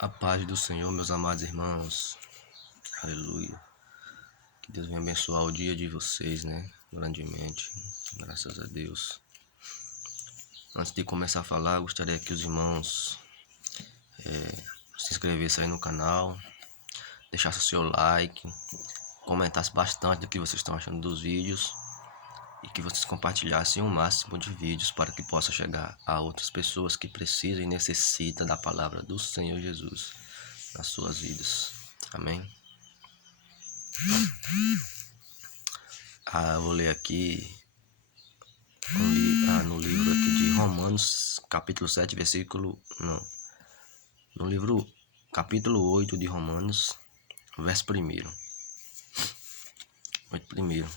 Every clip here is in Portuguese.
A paz do Senhor, meus amados irmãos. Aleluia. Que Deus venha abençoar o dia de vocês, grandemente. Graças a Deus. Antes de começar a falar, gostaria que os irmãos se inscrevessem aí no canal, deixassem o seu like, comentassem bastante do que vocês estão achando dos vídeos e que vocês compartilhassem o máximo de vídeos para que possa chegar a outras pessoas que precisam e necessitam da palavra do Senhor Jesus nas suas vidas. Amém? Eu vou ler aqui no livro aqui de Romanos, capítulo 7, no livro capítulo 8 de Romanos, verso 1. 8 primeiro.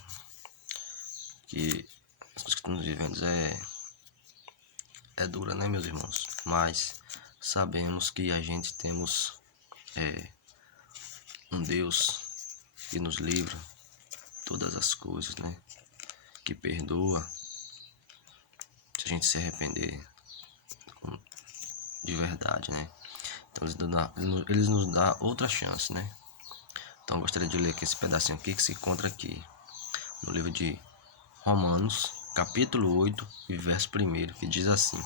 Que as coisas que estamos vivendo é dura, né, meus irmãos? Mas sabemos que a gente temos um Deus que nos livra todas as coisas, né? Que perdoa se a gente se arrepender de verdade, né? Então eles nos dão outra chance, né? Então eu gostaria de ler aqui esse pedacinho aqui que se encontra aqui no livro de Romanos, capítulo 8 e verso 1, que diz assim: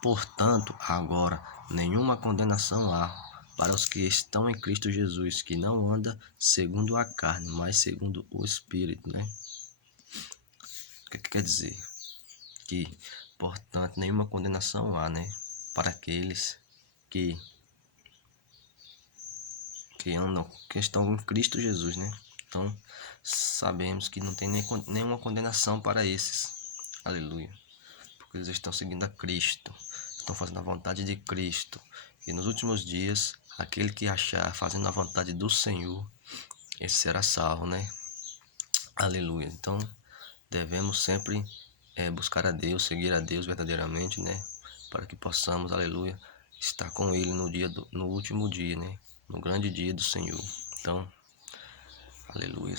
Portanto, agora nenhuma condenação há para os que estão em Cristo Jesus, que não anda segundo a carne, mas segundo o Espírito, né? O que quer dizer? Que, portanto, nenhuma condenação há, né? Para aqueles que estão em Cristo Jesus, né? Então, sabemos que não tem nenhuma condenação para esses. Aleluia. Porque eles estão seguindo a Cristo, estão fazendo a vontade de Cristo. E nos últimos dias, aquele que achar fazendo a vontade do Senhor, esse será salvo, né? Aleluia. Então, devemos sempre buscar a Deus, seguir a Deus verdadeiramente, né? Para que possamos, aleluia, estar com Ele no último dia, né? No grande dia do Senhor. Então, aleluia.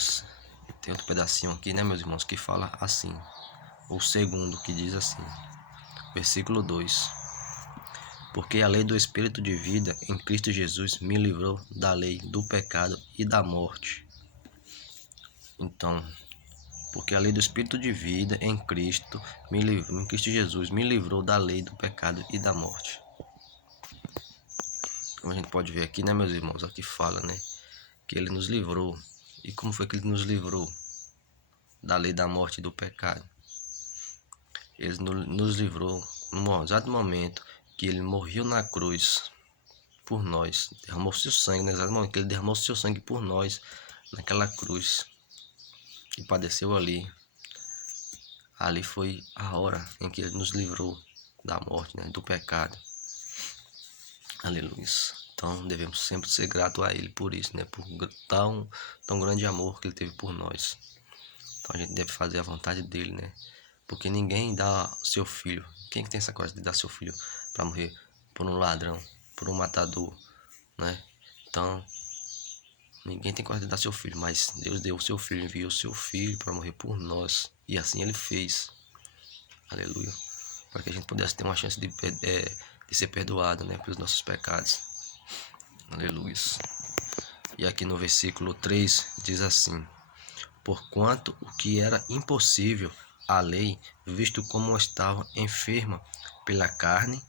Tem outro pedacinho aqui, né, meus irmãos, que fala assim. O segundo, que diz assim, versículo 2: Porque a lei do Espírito de vida em Cristo Jesus me livrou da lei do pecado e da morte. Então, porque a lei do Espírito de vida em Cristo Jesus me livrou da lei do pecado e da morte. Como a gente pode ver aqui, né, meus irmãos, aqui fala, né, que ele nos livrou. E como foi que ele nos livrou da lei da morte e do pecado? Ele nos livrou no exato momento que ele morreu na cruz por nós, derramou seu sangue, no exato momento que ele derramou seu sangue por nós naquela cruz e padeceu ali. Ali foi a hora em que ele nos livrou da morte, né, do pecado. Aleluia. Então devemos sempre ser gratos a ele por isso, né, por tão grande amor que ele teve por nós. Então a gente deve fazer a vontade dele, né, porque ninguém dá seu filho. Quem que tem essa coragem de dar seu filho para morrer por um ladrão, por um matador, né? Então ninguém tem coragem de dar seu filho, mas Deus deu o seu filho, enviou o seu filho para morrer por nós. E assim ele fez. Aleluia. Para que a gente pudesse ter uma chance de ser perdoado, né, pelos nossos pecados. Aleluia. E aqui no versículo 3 diz assim: Porquanto o que era impossível à lei, visto como estava enferma pela carne,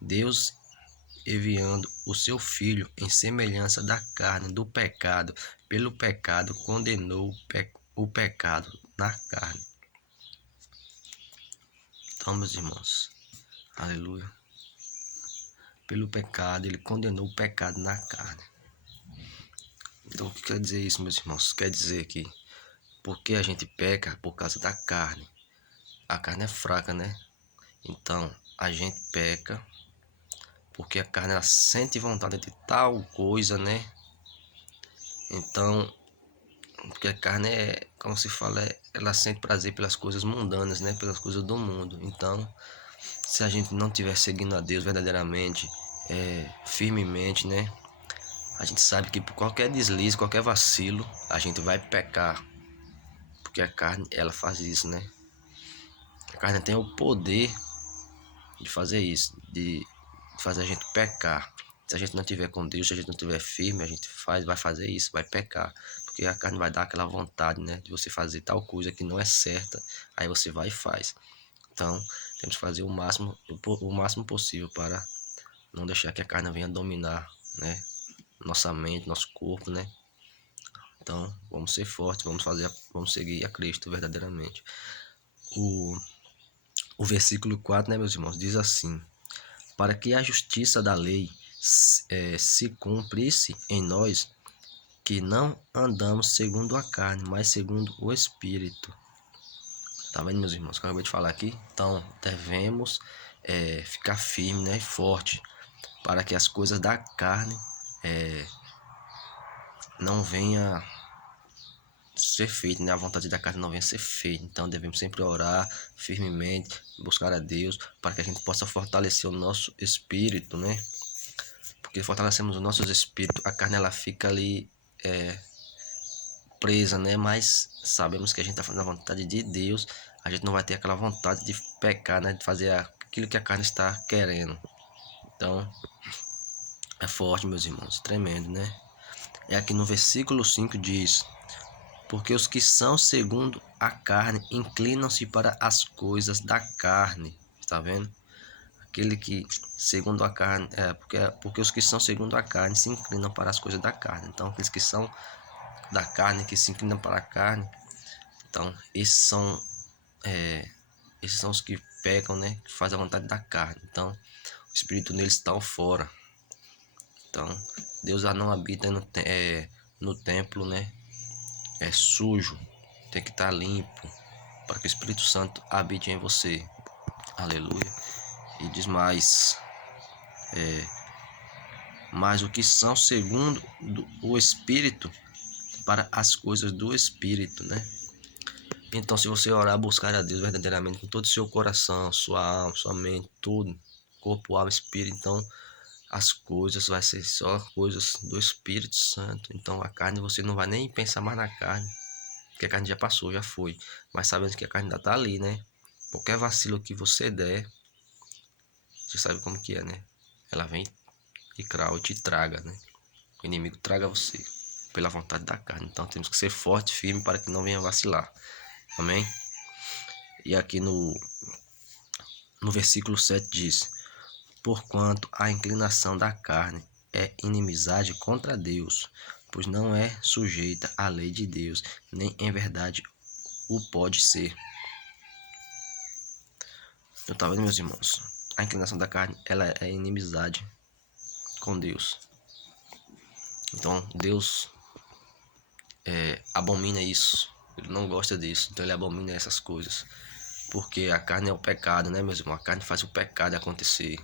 Deus, enviando o seu Filho em semelhança da carne do pecado, pelo pecado condenou o pecado na carne. Então, meus irmãos, aleluia. Pelo pecado, ele condenou o pecado na carne. Então, o que quer dizer isso, meus irmãos? Quer dizer que porque a gente peca por causa da carne. A carne é fraca, né? Então, a gente peca porque a carne ela sente vontade de tal coisa, né? Então, porque a carne como se fala, ela sente prazer pelas coisas mundanas, né? Pelas coisas do mundo. Então, se a gente não estiver seguindo a Deus verdadeiramente, firmemente, né? A gente sabe que por qualquer deslize, qualquer vacilo, a gente vai pecar. Porque a carne, ela faz isso, né? A carne tem o poder de fazer isso, de fazer a gente pecar. Se a gente não tiver com Deus, se a gente não tiver firme, a gente vai fazer isso, vai pecar. Porque a carne vai dar aquela vontade, né, de você fazer tal coisa que não é certa. Aí você vai e faz. Então, temos que fazer o máximo possível para não deixar que a carne venha dominar, né, nossa mente, nosso corpo, né. Então, vamos ser fortes, vamos seguir a Cristo verdadeiramente. O versículo 4, né, meus irmãos, diz assim: para que a justiça da lei se cumprisse em nós, que não andamos segundo a carne, mas segundo o Espírito. Tá vendo, meus irmãos, que eu acabei de falar aqui? Então, devemos ficar firme, né, e forte, para que as coisas da carne não venha ser feito, né? A vontade da carne não venha ser feita. Então devemos sempre orar firmemente, buscar a Deus, para que a gente possa fortalecer o nosso espírito, né? Porque fortalecemos o nosso espírito, a carne ela fica ali presa, né? Mas sabemos que a gente está fazendo a vontade de Deus, a gente não vai ter aquela vontade de pecar, né? De fazer aquilo que a carne está querendo. Então é forte, meus irmãos, tremendo, né? E aqui no versículo 5 diz: porque os que são segundo a carne inclinam-se para as coisas da carne. Está vendo? Aquele que segundo a carne, porque os que são segundo a carne se inclinam para as coisas da carne. Então, aqueles que são da carne, que se inclinam para a carne, então esses são os que pecam, né? Que fazem a vontade da carne. Então, o espírito neles está fora. Então, Deus já não habita no templo, né? É sujo, tem que estar limpo, para que o Espírito Santo habite em você. Aleluia. E diz mais: mas o que são segundo o Espírito, para as coisas do Espírito, né? Então, se você orar, buscar a Deus verdadeiramente com todo o seu coração, sua alma, sua mente, tudo, corpo, alma, espírito, então as coisas vai ser só coisas do Espírito Santo. Então, a carne você não vai nem pensar mais na carne, porque a carne já passou, já foi. Mas sabendo que a carne ainda tá ali, né? Qualquer vacilo que você der, você sabe como que é, né? Ela vem e crau e te traga, né? O inimigo traga você pela vontade da carne. Então temos que ser forte, firme, para que não venha vacilar. Amém? E aqui no versículo 7 diz: porquanto a inclinação da carne é inimizade contra Deus, pois não é sujeita à lei de Deus, nem em verdade o pode ser. Eu estava vendo, meus irmãos, a inclinação da carne ela é inimizade com Deus. Então Deus abomina isso, ele não gosta disso, então ele abomina essas coisas, porque a carne é o pecado, né, meus irmãos? A carne faz o pecado acontecer.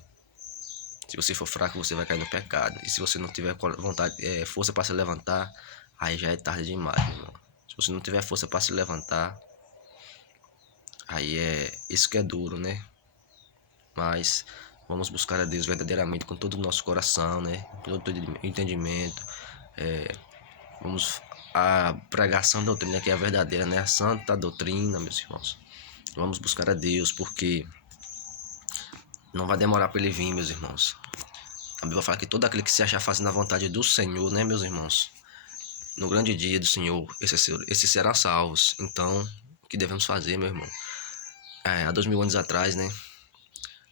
Se você for fraco, você vai cair no pecado, e se você não tiver vontade, força para se levantar, aí já é tarde demais, meu irmão. Se você não tiver força para se levantar, aí isso que é duro, né? Mas vamos buscar a Deus verdadeiramente com todo o nosso coração, né? Com todo o entendimento. Vamos a pregação da doutrina que é a verdadeira, né? A santa doutrina, meus irmãos. Vamos buscar a Deus, porque não vai demorar para ele vir, meus irmãos. A Bíblia fala que todo aquele que se achar fazendo a vontade do Senhor, né, meus irmãos? No grande dia do Senhor, esses serão salvos. Então, o que devemos fazer, meu irmão? Há 2000 anos atrás, né?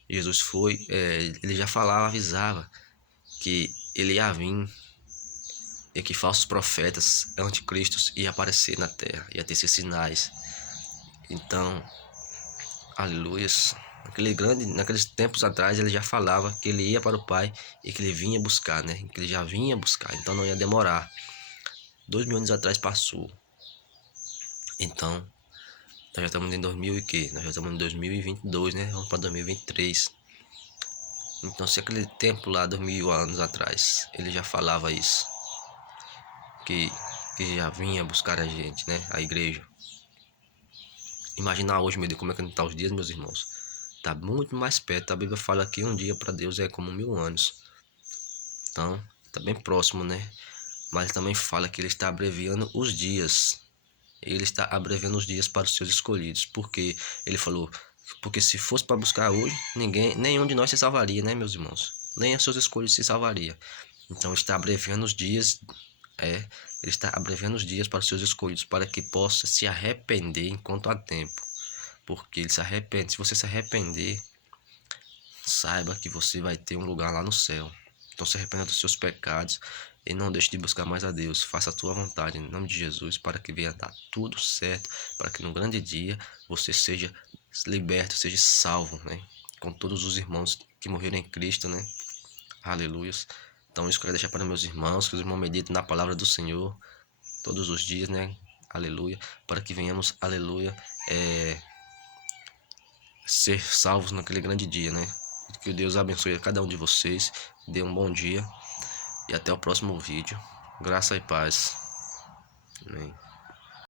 Jesus foi, ele já falava, avisava que ele ia vir e que falsos profetas, anticristos, iam aparecer na terra, ia ter esses sinais. Então, aleluias, naqueles tempos atrás ele já falava que ele ia para o Pai e que ele vinha buscar, né? Que ele já vinha buscar, então não ia demorar. 2000 anos atrás passou. Então, nós já estamos em 2000 e quê? Nós já estamos em 2022, né? Vamos para 2023. Então, se aquele tempo lá, 2000 anos atrás, ele já falava isso, que já vinha buscar a gente, né? A igreja. Imaginar hoje, meu Deus, como é que não tá os dias, meus irmãos? Tá muito mais perto. A Bíblia fala que um dia para Deus é como 1000 anos. Então, tá bem próximo, né? Mas também fala que ele está abreviando os dias. Ele está abreviando os dias para os seus escolhidos. Porque ele falou, porque se fosse para buscar hoje, nenhum de nós se salvaria, né, meus irmãos? nem as suas escolhas se salvaria. Então está abreviando os dias, ele está abreviando os dias para os seus escolhidos, para que possa se arrepender enquanto há tempo. Porque ele se arrepende. Se você se arrepender, saiba que você vai ter um lugar lá no céu. Então se arrependa dos seus pecados e não deixe de buscar mais a Deus. Faça a tua vontade em nome de Jesus, para que venha dar tudo certo, para que no grande dia você seja liberto, seja salvo, né? Com todos os irmãos que morreram em Cristo, né? Aleluia. Então isso eu quero deixar para meus irmãos, que os irmãos meditem na palavra do Senhor todos os dias, né? Aleluia. Para que venhamos, aleluia, ser salvos naquele grande dia, né? Que Deus abençoe a cada um de vocês, dê um bom dia e até o próximo vídeo. Graça e paz. Amém.